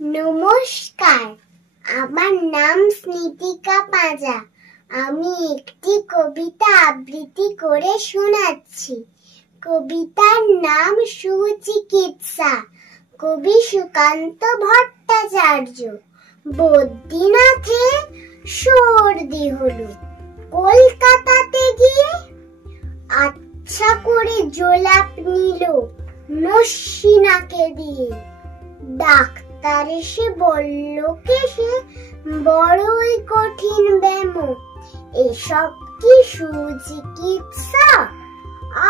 নমস্কার, আমার নাম স্নিতিকা পাঁজা। আমি একটি কবিতা আবৃত্তি করে শোনাচ্ছি। কবিতার নাম সুচিকিৎসা, কবি সুকান্ত ভট্টাচার্য। বদ্রীনাথে সর্দি হলো, কলকাতাতে গিয়ে আচ্ছা করে জোলাপ নিল নস্যিনাকে দিয়ে। ডাক্তার এসে বলল কে সে বড়ই কঠিন ব্যামো, এসব কি সুচিকিৎসা?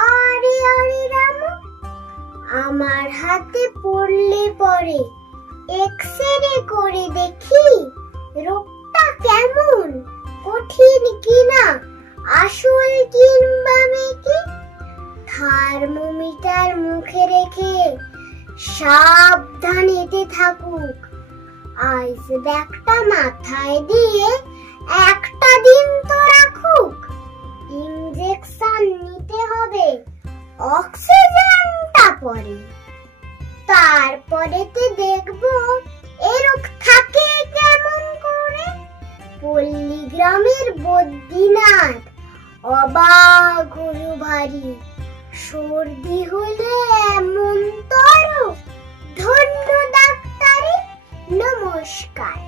আরে আরে রাম, আমার হাতে পড়লে পরে এক্সরে করে দেখি রোগটা কেমন, কঠিন কিনা আসল কিংবা মেকি। থার্মোমিটার মুখে রেখে সাবধানেতে থাকুক, আইস ব্যাগটা মাথায় দিয়ে একটা দিন তো রাখুক। ইনজেকশন নিতে হবে, অক্সিজেনটা পরে, তারপরেতে দেখবো এ রোগ থাকে কেমন করে। পল্লীগ্রামের বদ্রীনাথ অবাক হলো ভারী, সর্দি হলে এমন তর। ধন্য ডাক্তারে, নমস্কার।